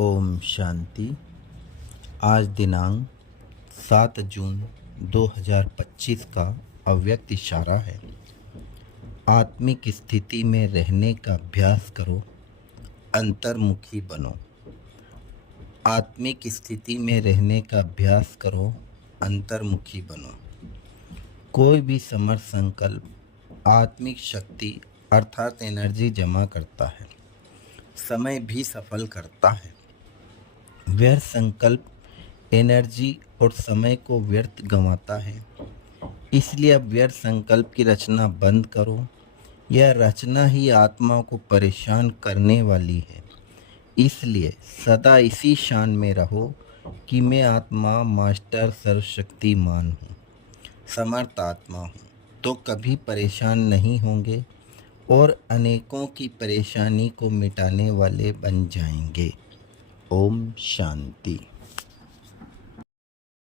ओम शांति। आज दिनांक 7 जून 2025 का अव्यक्त इशारा है। आत्मिक स्थिति में रहने का अभ्यास करो, अंतर्मुखी बनो। आत्मिक स्थिति में रहने का अभ्यास करो, अंतर्मुखी बनो। कोई भी समर्थ संकल्प आत्मिक शक्ति अर्थात एनर्जी जमा करता है, समय भी सफल करता है। व्यर्थ संकल्प एनर्जी और समय को व्यर्थ गंवाता है। इसलिए अब व्यर्थ संकल्प की रचना बंद करो। यह रचना ही आत्मा को परेशान करने वाली है। इसलिए सदा इसी शान में रहो कि मैं आत्मा मास्टर सर्वशक्तिमान हूँ, समर्थ आत्मा हूँ, तो कभी परेशान नहीं होंगे और अनेकों की परेशानी को मिटाने वाले बन जाएंगे। ओम शांति।